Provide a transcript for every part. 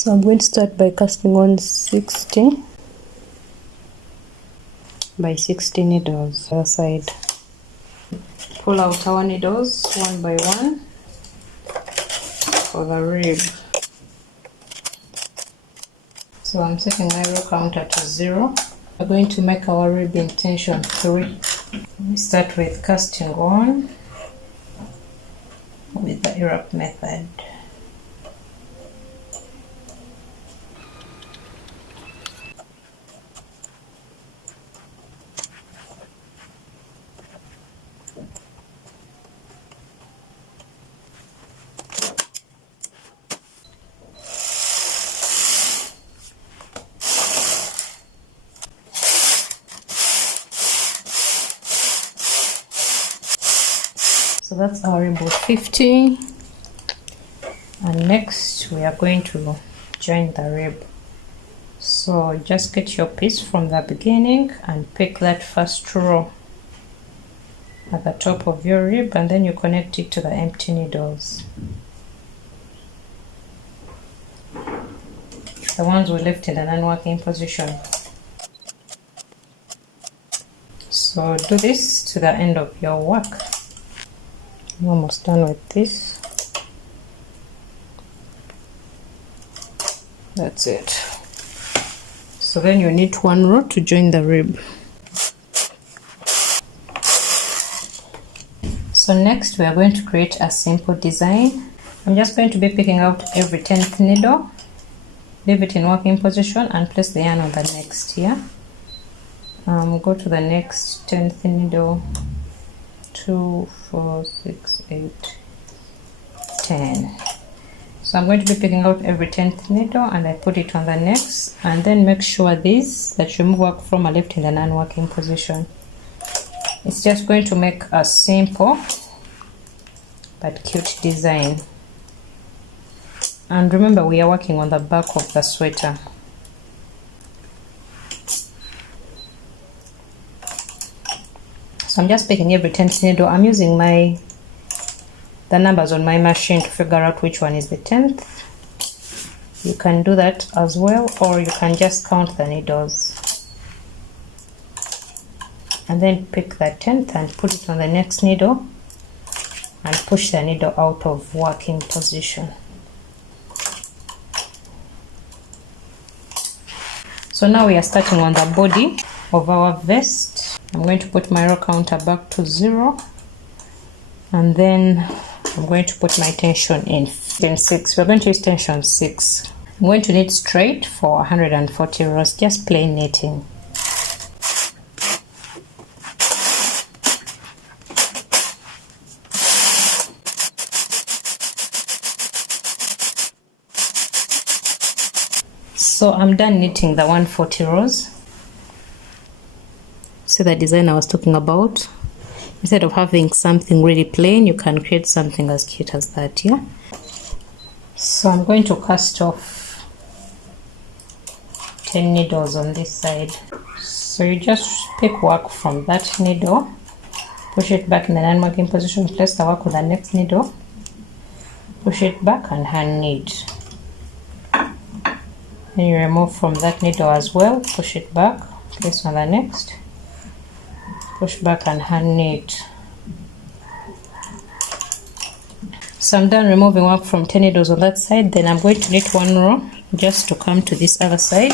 So I'm going to start by casting on 60 by 60 needles per side. Pull out our needles one by one for the rib. So I'm setting my row counter to 0. We're going to make our rib in tension 3. We start with casting on with the Iraq method. So that's our rib with 50, and next we are going to join the rib. So just get your piece from the beginning and pick that first row at the top of your rib, and then you connect it to the empty needles, the ones we left in an unworking position. So do this to the end of your work. I'm almost done with this. That's it. So then you need one row to join the rib. So next we are going to create a simple design. I'm just going to be picking out every 10th needle, leave it in working position, and place the yarn on the next here. Go to the next 10th needle, 2, 4, 6, 8, 10. So I'm going to be picking out every 10th needle and I put it on the next, and then make sure these that you work from are left in the non-working position. It's just going to make a simple but cute design. And remember, we are working on the back of the sweater. So I'm just picking every 10th needle. I'm using the numbers on my machine to figure out which one is the 10th. You can do that as well, or you can just count the needles and then pick the 10th and put it on the next needle and push the needle out of working position. So now we are starting on the body of our vest. I'm going to put my row counter back to 0, and then I'm going to put my tension in 6. We're going to use tension 6. I'm going to knit straight for 140 rows, just plain knitting. So I'm done knitting the 140 rows. See the design I was talking about? Instead of having something really plain, you can create something as cute as that, yeah? So I'm going to cast off 10 needles on this side. So you just pick work from that needle, push it back in the non-working position, place the work with the next needle, push it back and hand knit. Then you remove from that needle as well, push it back, place on the next, push back and hand knit. So I'm done removing work from 10 needles on that side. Then I'm going to knit one row just to come to this other side,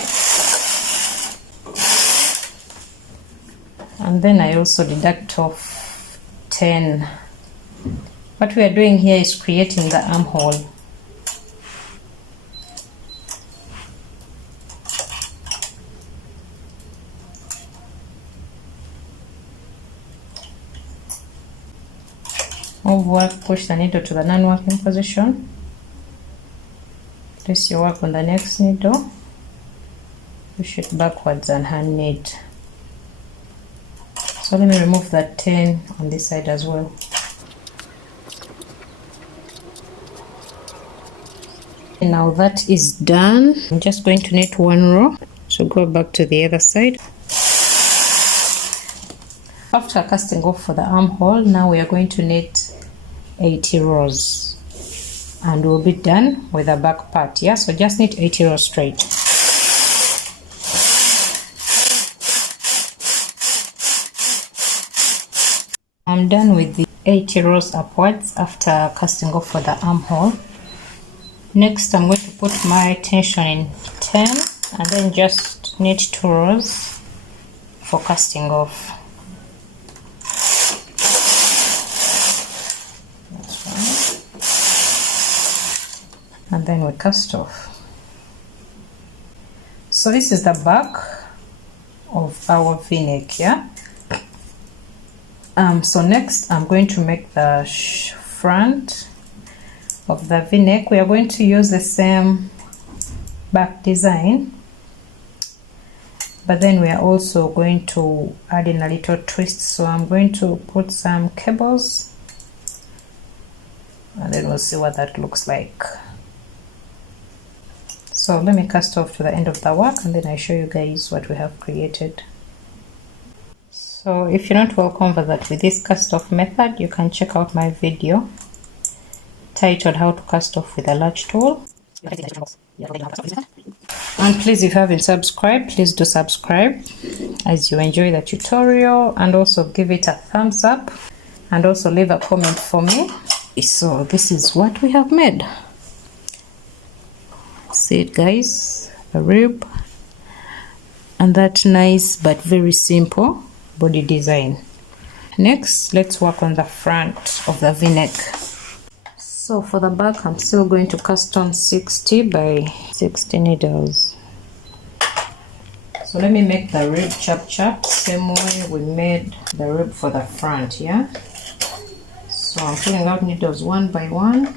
and then I also deduct off 10. What we are doing here is creating the armhole. Move work, push the needle to the non-working position, place your work on the next needle, push it backwards and hand knit. So let me remove that 10 on this side as well. And now that is done. I'm just going to knit one row, so go back to the other side. After casting off for the armhole, now we are going to knit 80 rows. and we'll be done with the back part. Yeah, so just knit 80 rows straight. I'm done with the 80 rows upwards after casting off for the armhole. Next, I'm going to put my tension in 10 and then just knit 2 rows for casting off. That's right. And then we cast off. So this is the back of our v-neck, yeah? So next I'm going to make the front of the v-neck. We are going to use the same back design, but then we are also going to add in a little twist. So I'm going to put some cables and then we'll see what that looks like. So let me cast off to the end of the work and then I show you guys what we have created. So if you're not well conversant with this cast off method, you can check out my video titled How to Cast Off with a Latch Tool. And please, if you haven't subscribed, please do subscribe as you enjoy the tutorial, and also give it a thumbs up and also leave a comment for me. So this is what we have made. See it, guys, the rib and that nice but very simple body design. Next, let's work on the front of the v-neck. So for the back, I'm still going to cast on 60 by 60 needles. So let me make the rib chap same way we made the rib for the front, yeah? So I'm pulling out needles one by one,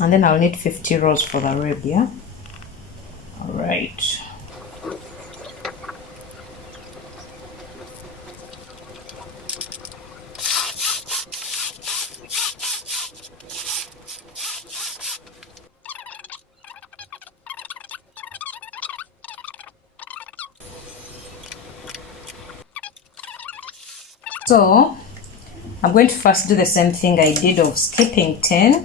and then I'll need 50 rows for the rib, yeah? All right. So I'm going to first do the same thing I did of skipping 10,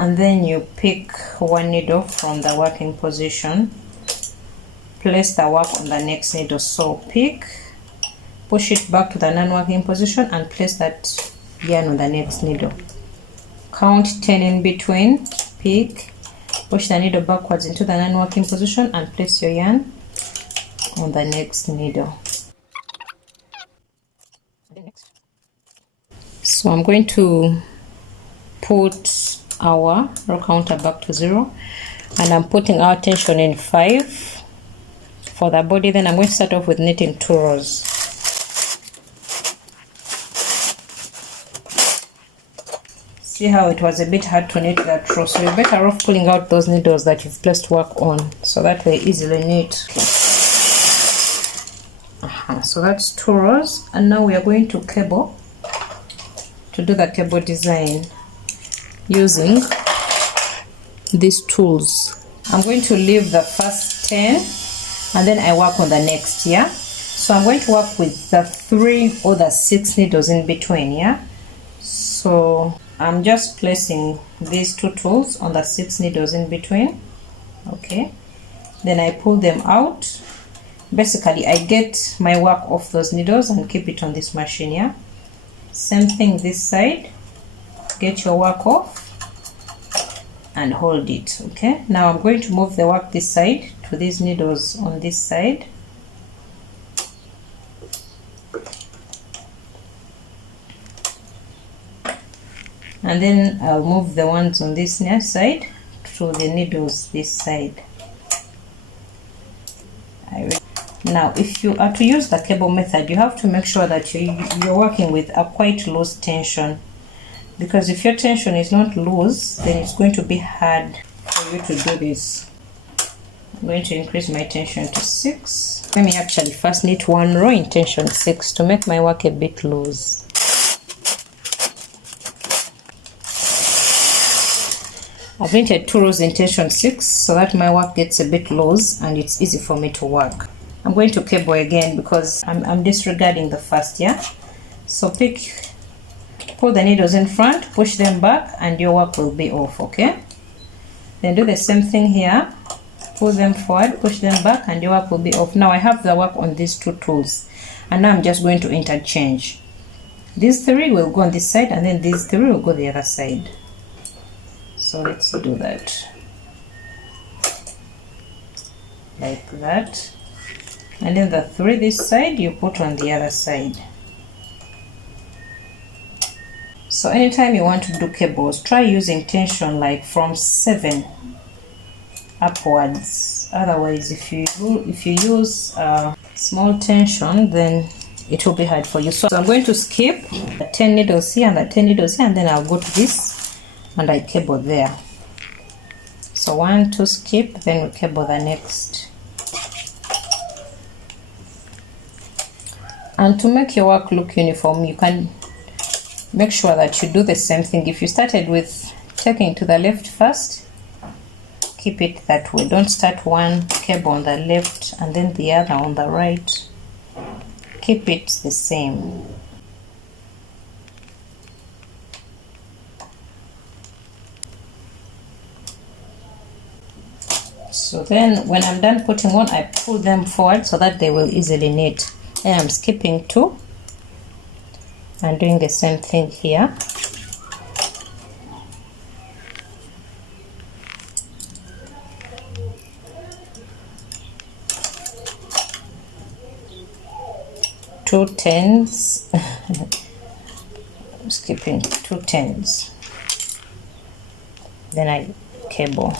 and then you pick one needle from the working position, place the work on the next needle. So pick, push it back to the non-working position and place that yarn on the next needle. Count 10 in between, pick, push the needle backwards into the non-working position and place your yarn on the next needle. So I'm going to put our row counter back to 0, and I'm putting our tension in 5 for the body. Then I'm going to start off with knitting 2 rows. See how it was a bit hard to knit that row, so you're better off pulling out those needles that you've placed work on so that they easily knit. So that's 2 rows, and now we are going to cable to do the cable design using these tools. I'm going to leave the first 10 and then I work on the next, yeah? So I'm going to work with the 3 or the 6 needles in between, yeah? So I'm just placing these 2 tools on the 6 needles in between, okay? Then I pull them out. Basically, I get my work off those needles and keep it on this machine, yeah? Same thing this side, get your work off and hold it, okay? Now I'm going to move the work this side to these needles on this side. And then I'll move the ones on this near side to the needles this side. Now, if you are to use the cable method, you have to make sure that you're working with a quite loose tension, because if your tension is not loose, then it's going to be hard for you to do this. I'm going to increase my tension to 6. Let me actually first knit 1 row in tension 6 to make my work a bit loose. I've knitted 2 rows in tension 6 so that my work gets a bit loose and it's easy for me to work. I'm going to cable again because I'm disregarding the first, yeah? So pick Pull the needles in front, push them back, and your work will be off, okay? Then do the same thing here. Pull them forward, push them back, and your work will be off. Now I have the work on these two tools, and now I'm just going to interchange. These three will go on this side, and then these three will go the other side. So let's do that. Like that. And then the three this side, you put on the other side. So anytime you want to do cables, try using tension like from 7 upwards. Otherwise, if you use small tension, then it will be hard for you. So I'm going to skip the 10 needles here and the 10 needles here, and then I'll go to this and I cable there. So 1, 2 skip, then we cable the next. And to make your work look uniform, you can make sure that you do the same thing. If you started with taking to the left first, keep it that way. Don't start one cable on the left and then the other on the right. Keep it the same. So then when I'm done putting on, I pull them forward so that they will easily knit. And I'm skipping 2 and doing the same thing here. Two tens. Skipping 2 tens. Then I cable.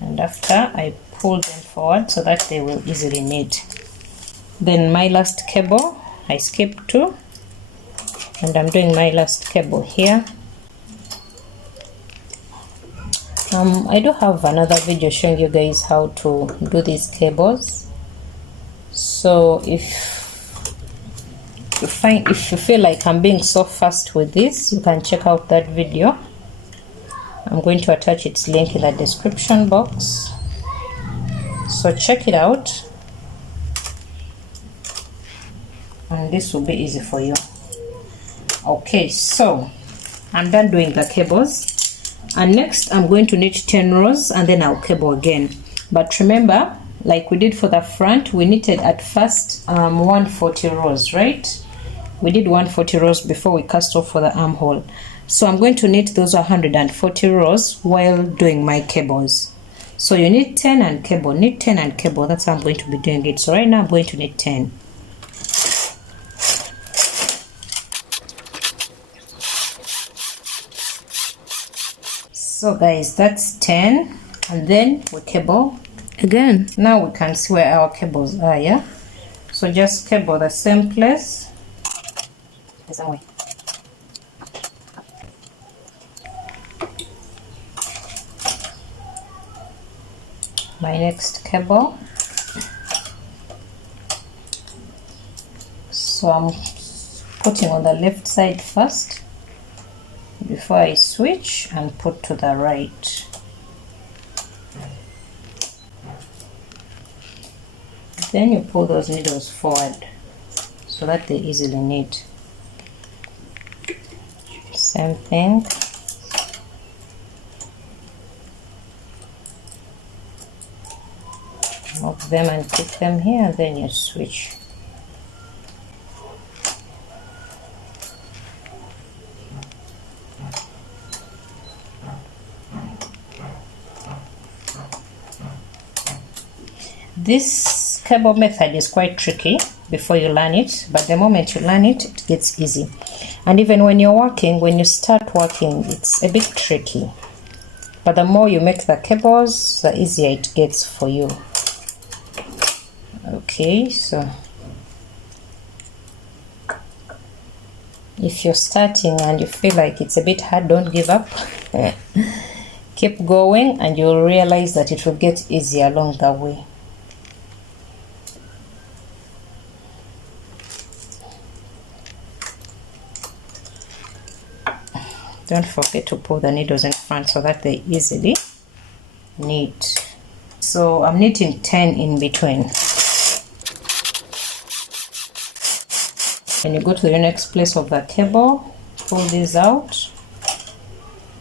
And after I pull them forward so that they will easily knit. Then my last cable, I skip 2 and I'm doing my last cable here. I do have another video showing you guys how to do these cables. So if you feel like I'm being so fast with this, you can check out that video. I'm going to attach its link in the description box, so check it out, and this will be easy for you. Okay, so I'm done doing the cables, and next I'm going to knit 10 rows and then I'll cable again. But remember, like we did for the front, we knitted at first 140 rows, right? We did 140 rows before we cast off for the armhole. So I'm going to knit those 140 rows while doing my cables. So you knit 10 and cable, knit 10 and cable. That's how I'm going to be doing it. So right now I'm going to knit 10. So guys, that's 10, and then we cable again. Now we can see where our cables are, yeah? So just cable the same place, the same way. My next cable. So I'm putting on the left side first before I switch and put to the right. Then you pull those needles forward so that they easily knit. Same thing. Move them and put them here, and then you switch. This cable method is quite tricky before you learn it, but the moment you learn it, it gets easy. And even when you're working, when you start working, it's a bit tricky. But the more you make the cables, the easier it gets for you. Okay, so if you're starting and you feel like it's a bit hard, don't give up. Keep going and you'll realize that it will get easier along the way. Don't forget to pull the needles in front so that they easily knit. So I'm knitting 10 in between. And you go to the next place of the cable, pull these out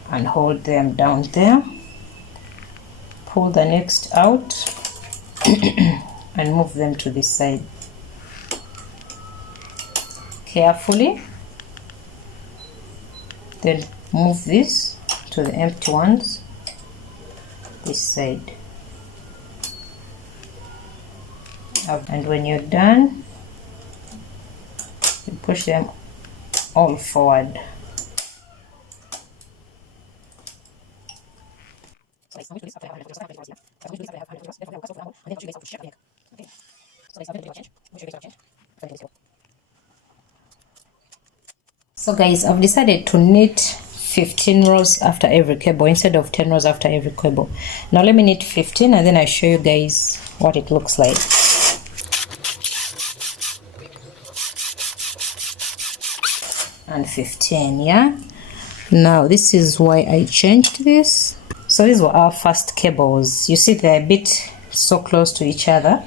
and hold them down there, pull the next out and move them to this side carefully, then move this to the empty ones this side, and when you're done you push them all forward. So guys, I've decided to knit 15 rows after every cable instead of 10 rows after every cable. Now let me knit 15 and then I show you guys what it looks like. And 15, yeah. Now this is why I changed this. So these were our first cables. You see they're a bit so close to each other,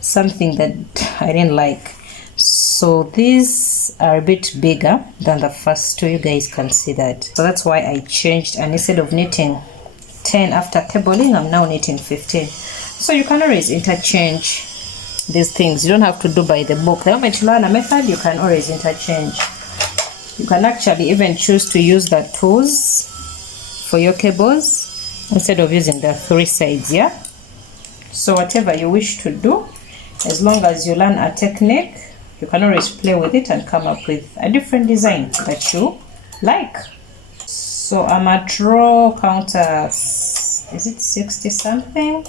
something that I didn't like. So these are a bit bigger than the first two, you guys can see that. So that's why I changed, and instead of knitting 10 after cabling, I'm now knitting 15. So you can always interchange these things. You don't have to do by the book. The moment you learn a method, you can always interchange. You can actually even choose to use the tools for your cables instead of using the 3 sides, yeah? So whatever you wish to do, as long as you learn a technique, you can always play with it and come up with a different design that you like. So I'm at row counter, is it 60 something?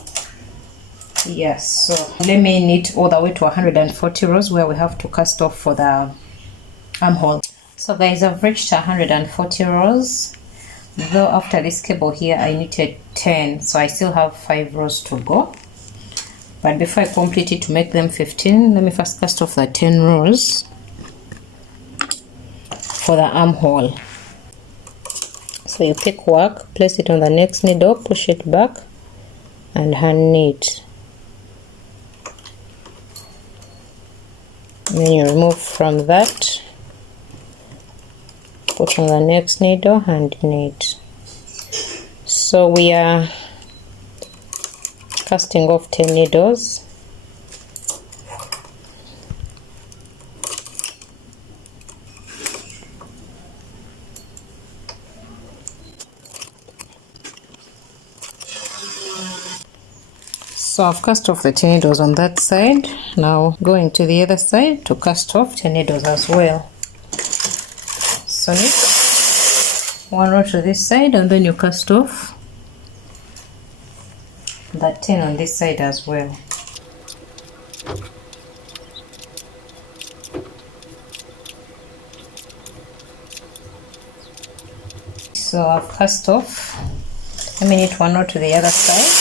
Yes, so let me knit all the way to 140 rows where we have to cast off for the armhole. So guys, I've reached 140 rows, though after this cable here I knitted 10, so I still have 5 rows to go. But before I complete it to make them 15, let me first cast off the 10 rows for the armhole. So you pick work, place it on the next needle, push it back and hand knit. And then you remove from that, put on the next needle, hand knit. So we are casting off 10 needles. So I've cast off the 10 needles on that side. Now going to the other side to cast off 10 needles as well. So knit 1 row to this side and then you cast off that 10 on this side as well. So I've cast off. Let me knit 1 row to the other side.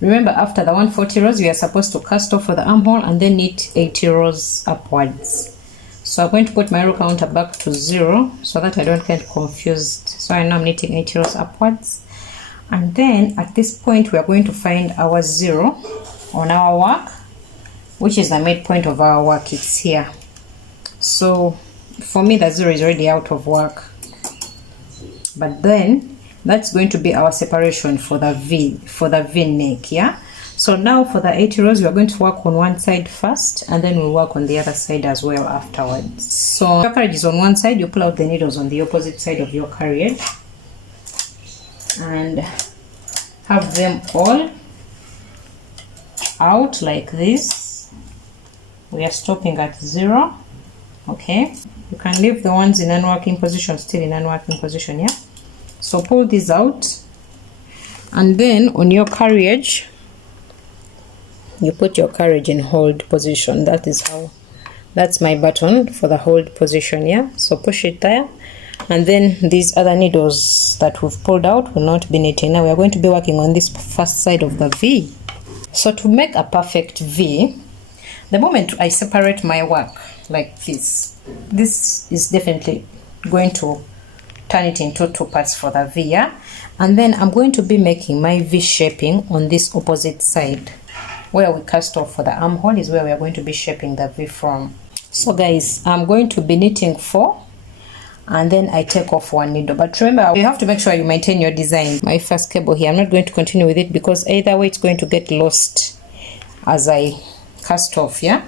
Remember, after the 140 rows we are supposed to cast off for the armhole and then knit 80 rows upwards. So I'm going to put my row counter back to 0 so that I don't get confused. So I know I'm knitting 80 rows upwards. And then at this point we are going to find our 0 on our work, which is the midpoint of our work. It's here. So for me the 0 is already out of work, but then that's going to be our separation for the V neck, yeah? So now for the 80 rows we are going to work on one side first and then we'll work on the other side as well afterwards. So your carriage is on one side, you pull out the needles on the opposite side of your carriage and have them all out like this. We are stopping at 0. Okay, you can leave the ones in unworking position still in unworking position, yeah? So pull these out and then on your carriage you put your carriage in hold position. That's my button for the hold position, yeah? So push it there. And then these other needles that we've pulled out will not be knitting. Now we are going to be working on this first side of the V. So to make a perfect V, the moment I separate my work like this is definitely going to turn it into 2 parts for the V, yeah? And then I'm going to be making my V shaping on this opposite side. Where we cast off for the armhole is where we are going to be shaping the V from. So guys, I'm going to be knitting 4 and then I take off 1 needle, but remember you have to make sure you maintain your design. My first cable here, I'm not going to continue with it because either way it's going to get lost as I cast off. Yeah,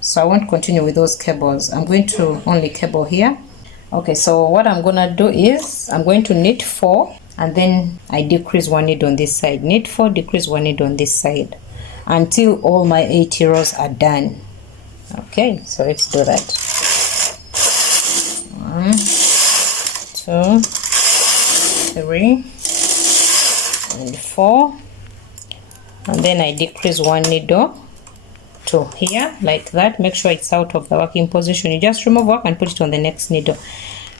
so I won't continue with those cables. I'm going to only cable here. Okay, so what I'm gonna do is I'm going to knit 4 and then I decrease 1 needle on this side, knit 4, decrease 1 needle on this side until all my 80 rows are done. Okay, so let's do that. 1, 2, 3 and 4, and then I decrease 1 needle to here like that. Make sure it's out of the working position. You just remove work and put it on the next needle,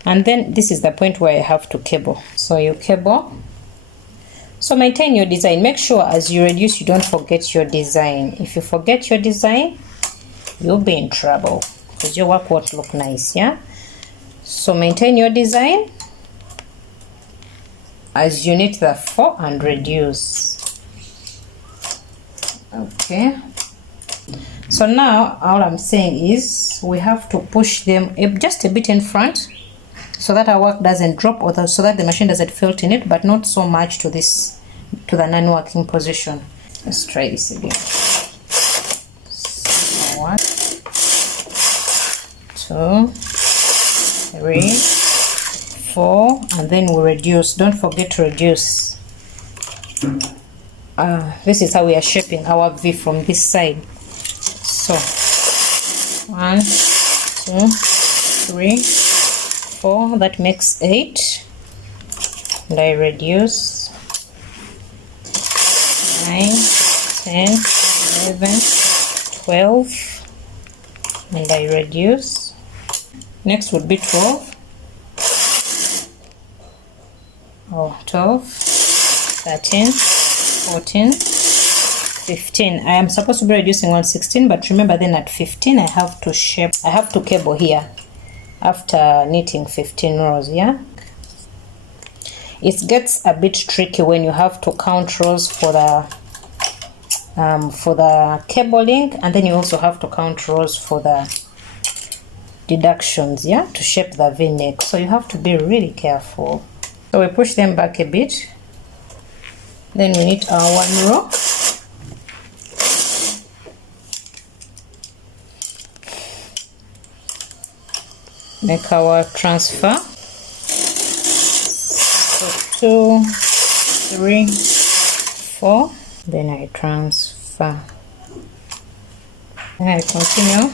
and then this is the point where I have to cable. So you cable. So maintain your design. Make sure as you reduce you don't forget your design. If you forget your design, you'll be in trouble because your work won't look nice. Yeah, so maintain your design as you knit the 4 and reduce. Okay, so now all I'm saying is we have to push them just a bit in front so that our work doesn't drop, or so that the machine doesn't felt in it, but not so much to this, to the non-working position. Let's try this again. So 1, 2, 3, 4, and then we reduce. Don't forget to reduce. This is how we are shaping our V from this side. So 1, 2, 3, 4, that makes 8, and I reduce 9, 10, 11, 12, and I reduce. Next would be 12, 12, 13, 14, 15. I am supposed to be reducing on 16, but remember then at 15 I have to shape, I have to cable here after knitting 15 rows. Yeah, it gets a bit tricky when you have to count rows for the cabling, and then you also have to count rows for the deductions, yeah, to shape the V-neck. So you have to be really careful. So we push them back a bit, then we knit our 1 row. Make our transfer. So 2, 3, 4, then I transfer, and I continue.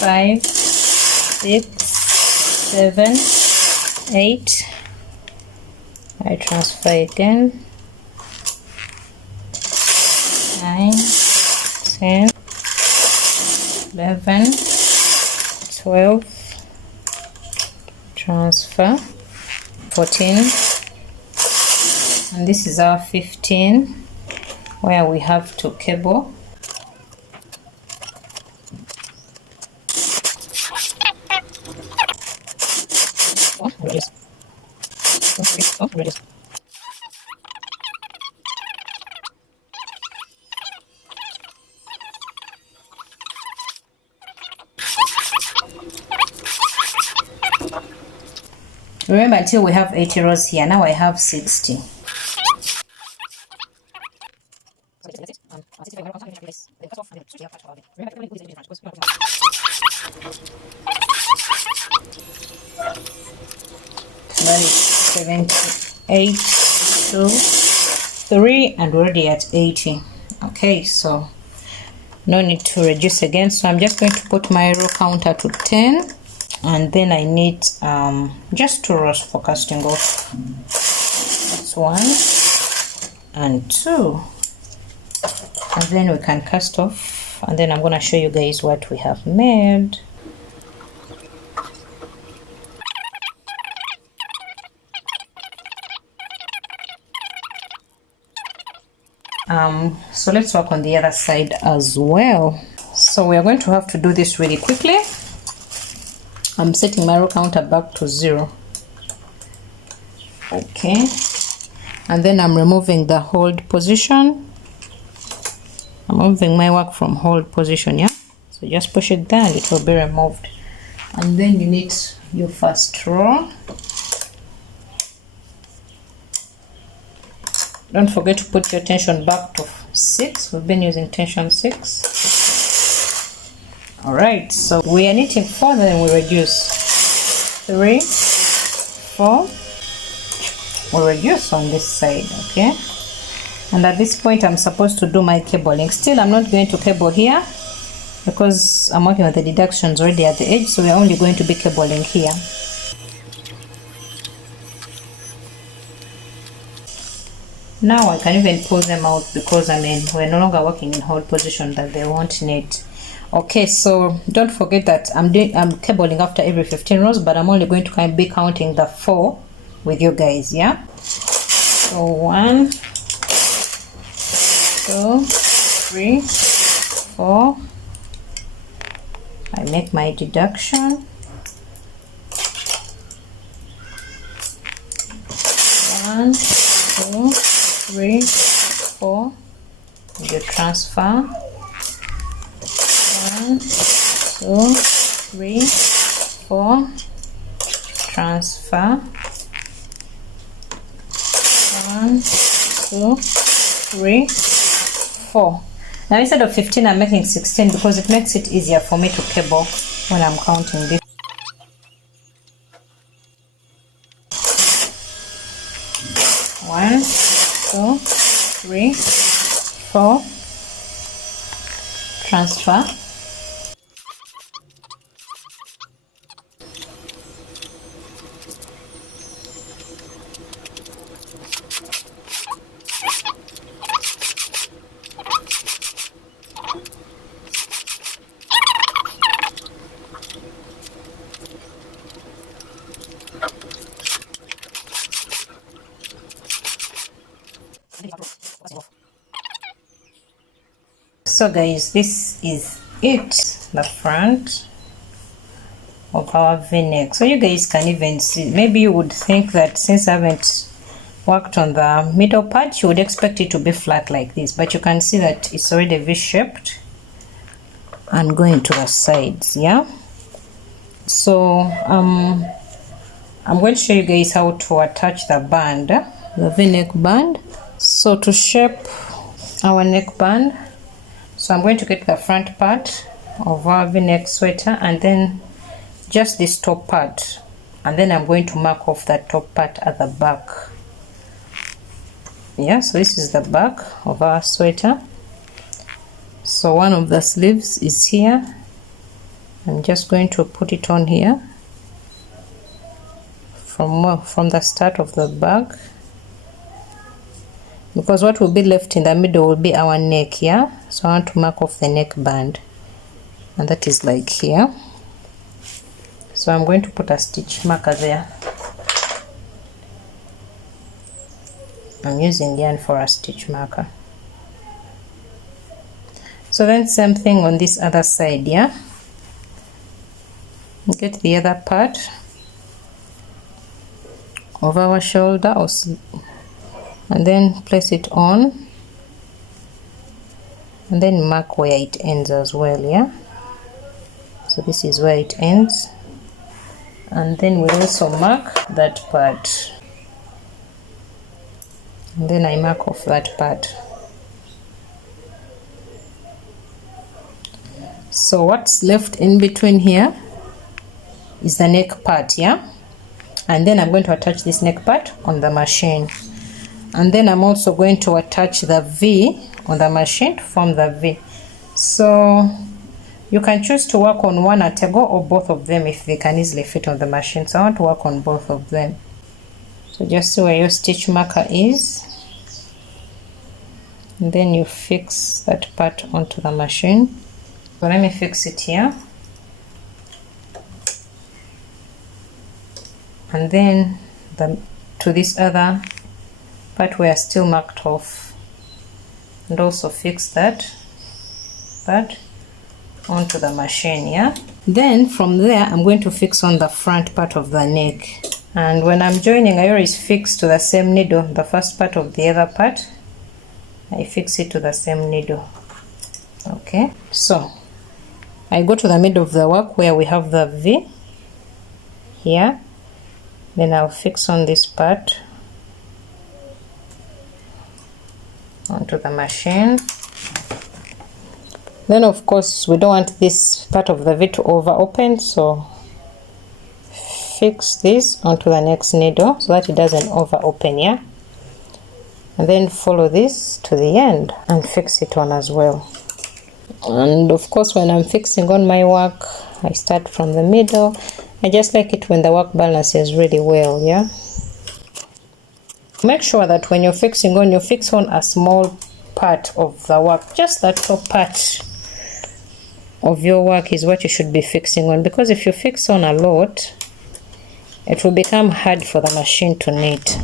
5, 6, 7, 8, I transfer again. 9, 10, 11, 12, transfer, 14, and this is our 15 where we have to cable. Remember, until we have 80 rows here, now I have 60. That is 78, 2, 3, and we're already at 80. Okay, so no need to reduce again. So I'm just going to put my row counter to 10. And then I need just 2 rows for casting off. That's 1 and 2, and then we can cast off, and then I'm going to show you guys what we have made. So let's work on the other side as well. So we are going to have to do this really quickly. I'm setting my row counter back to 0. Okay, and then I'm removing the hold position. I'm moving my work from hold position, yeah. So just push it there and it will be removed. And then you knit your first row. Don't forget to put your tension back to 6. We've been using tension 6. Alright, so we are knitting 4, then we reduce 3, 4. We reduce on this side, okay? And at this point I'm supposed to do my cabling. Still, I'm not going to cable here because I'm working with the deductions already at the edge, so we're only going to be cabling here. Now I can even pull them out because we're no longer working in hold position, that they won't knit. Okay, so don't forget that I'm cabling after every 15 rows, but I'm only going to be counting the 4 with you guys, yeah? So 1, 2, 3, 4. I make my deduction. 1, 2, 3, 4. You transfer. 1, 2, 3, 4. Transfer. 1, 2, 3, 4. Now instead of 15, I'm making 16 because it makes it easier for me to cable when I'm counting this. One, 2, 3, 4. Transfer. So guys, this is it, the front of our v-neck. So you guys can even see, maybe you would think that since I haven't worked on the middle part, you would expect it to be flat like this, but you can see that it's already v-shaped and going to the sides, yeah? So I'm going to show you guys how to attach the band, the v-neck band. So to shape our neckband, so I'm going to get the front part of our v-neck sweater and then just this top part, and then I'm going to mark off that top part at the back. Yeah, so this is the back of our sweater. So one of the sleeves is here. I'm just going to put it on here from the start of the back, because what will be left in the middle will be our neck, yeah? So I want to mark off the neckband, and that is like here. So I'm going to put a stitch marker there. I'm using yarn for a stitch marker. So then same thing on this other side, yeah? Get the other part of our shoulder and then place it on, and then mark where it ends as well, yeah? So this is where it ends, and then we also mark that part, and then I mark off that part. So what's left in between here is the neck part, yeah? And then I'm going to attach this neck part on the machine, and then I'm also going to attach the V on the machine to form the V. So you can choose to work on one at a go or both of them if they can easily fit on the machine. So I want to work on both of them. So just see where your stitch marker is, and then you fix that part onto the machine. So let me fix it here, and then to this other part we are still marked off, and also fix that onto the machine, yeah? Then from there I'm going to fix on the front part of the neck, and when I'm joining I always fix to the same needle the first part of the other part. I fix it to the same needle. Okay, so I go to the middle of the work where we have the V here, then I'll fix on this part onto the machine. Then of course we don't want this part of the V to over open, so fix this onto the next needle so that it doesn't over open, yeah, and then follow this to the end and fix it on as well. And of course when I'm fixing on my work, I start from the middle. I just like it when the work balances really well, yeah. Make sure that when you're fixing on, you fix on a small part of the work. Just that top part of your work is what you should be fixing on, because if you fix on a lot, it will become hard for the machine to knit.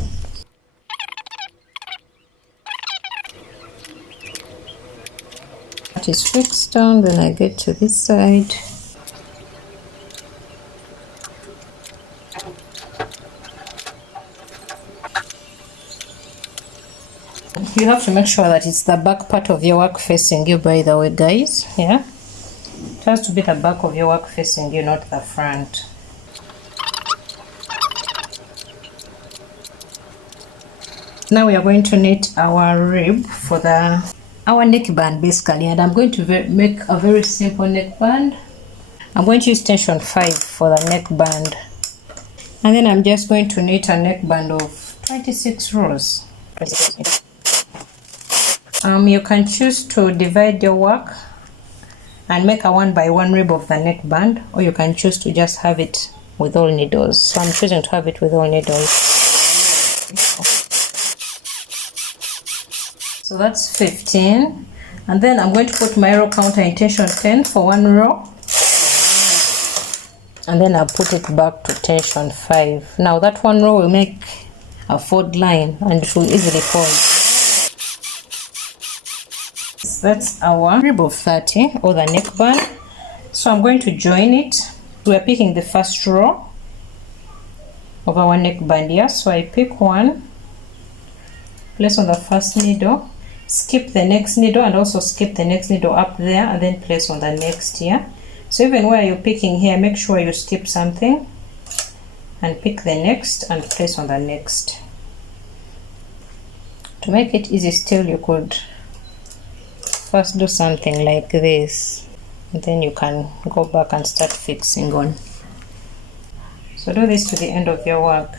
That is fixed on, then I get to this side. You have to make sure that it's the back part of your work facing you, by the way, guys, yeah. It has to be the back of your work facing you, not the front. Now we are going to knit our rib for our neckband basically, and I'm going to make a very simple neckband. I'm going to use tension 5 for the neckband, and then I'm just going to knit a neckband of 26 rows. You can choose to divide your work and make a 1 by 1 rib of the neckband, or you can choose to just have it with all needles. So I'm choosing to have it with all needles. So that's 15, and then I'm going to put my row counter in tension 10 for 1 row, and then I'll put it back to tension 5. Now that 1 row will make a fold line and it will easily fold. That's our rib of 30 or the neckband. So I'm going to join it. We are picking the first row of our neckband here. So I pick one, place on the first needle, skip the next needle, and also skip the next needle up there, and then place on the next here. So even where you're picking here, make sure you skip something and pick the next and place on the next. To make it easy still, you could first do something like this, and then you can go back and start fixing on. So do this to the end of your work.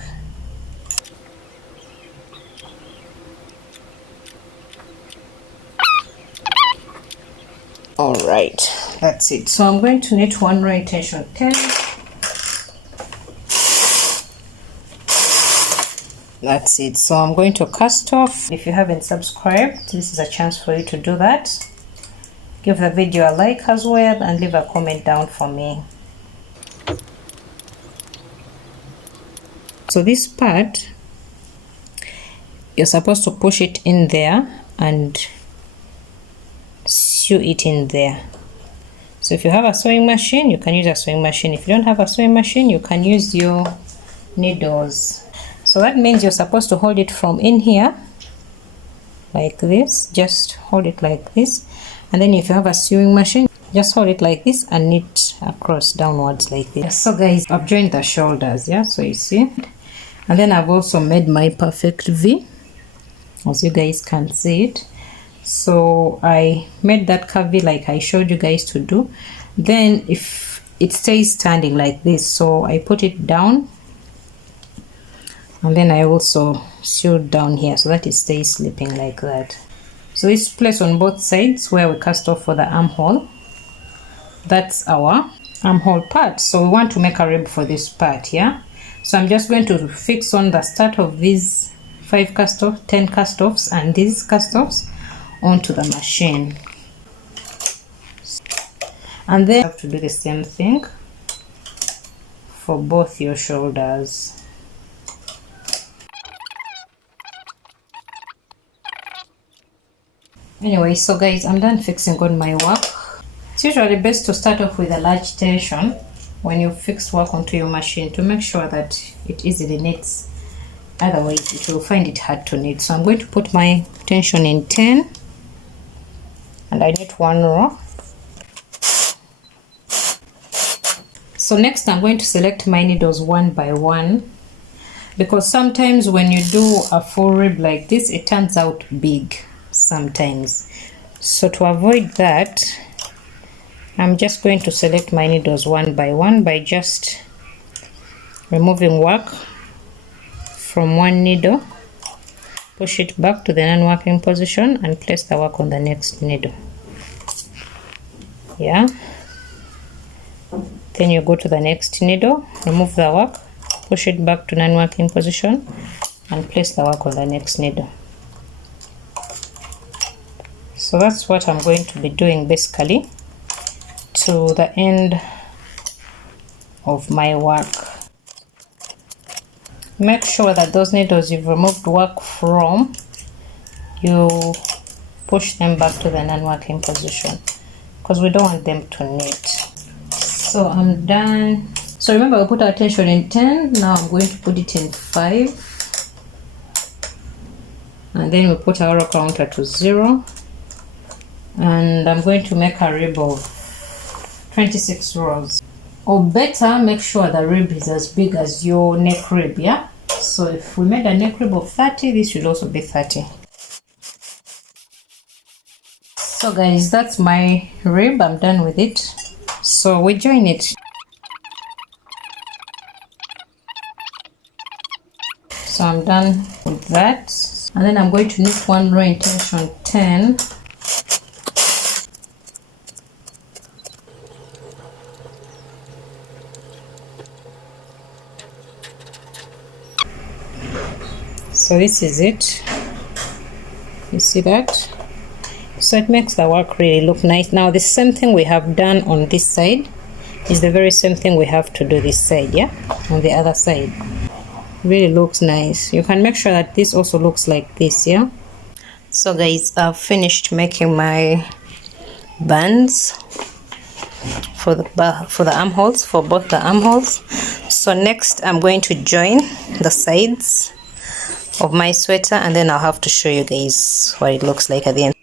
Alright, that's it. So I'm going to knit 1 row in tension 10. That's it. So I'm going to cast off. If you haven't subscribed, this is a chance for you to do that. Give the video a like as well, and leave a comment down for me. So this part, you're supposed to push it in there and sew it in there. So if you have a sewing machine, you can use a sewing machine. If you don't have a sewing machine, you can use your needles. So that means you're supposed to hold it from in here like this. Just hold it like this, and then if you have a sewing machine, just hold it like this and knit across downwards like this. So guys, I've joined the shoulders, yeah, so you see, and then I've also made my perfect V, as you guys can see it. So I made that curvy like I showed you guys to do. Then if it stays standing like this, so I put it down, and then I also sewed down here so that it stays sleeping like that. So it's placed on both sides where we cast off for the armhole. That's our armhole part. So we want to make a rib for this part, yeah. So I'm just going to fix on the start of these 5 cast off, 10 cast offs, and these cast offs onto the machine. And then you have to do the same thing for both your shoulders. Anyway, so guys, I'm done fixing on my work. It's usually best to start off with a large tension when you fix work onto your machine to make sure that it easily knits. Otherwise, it will find it hard to knit. So I'm going to put my tension in 10, and I knit 1 row. So next I'm going to select my needles one by one, because sometimes when you do a full rib like this, it turns out big sometimes. So to avoid that, I'm just going to select my needles one by one by just removing work from one needle, push it back to the non-working position and place the work on the next needle. Yeah, then you go to the next needle, remove the work, push it back to non-working position and place the work on the next needle. So that's what I'm going to be doing basically to the end of my work. Make sure that those needles you've removed work from, you push them back to the non-working position, because we don't want them to knit. So I'm done. So remember, we put our tension in 10. Now I'm going to put it in 5, and then we put our row counter to 0, and I'm going to make a rib of 26 rows. Or better, make sure the rib is as big as your neck rib. Yeah, so if we made a neck rib of 30, this should also be 30. So guys, that's my rib. I'm done with it, so we join it. So I'm done with that, and then I'm going to knit one row in tension 10. So this is it, you see that? So it makes the work really look nice. Now the same thing we have done on this side is the very same thing we have to do this side, yeah, on the other side. Really looks nice. You can make sure that this also looks like this, yeah. So guys, I've finished making my bands for the armholes, for both the armholes. So next I'm going to join the sides of my sweater, and then I'll have to show you guys what it looks like at the end.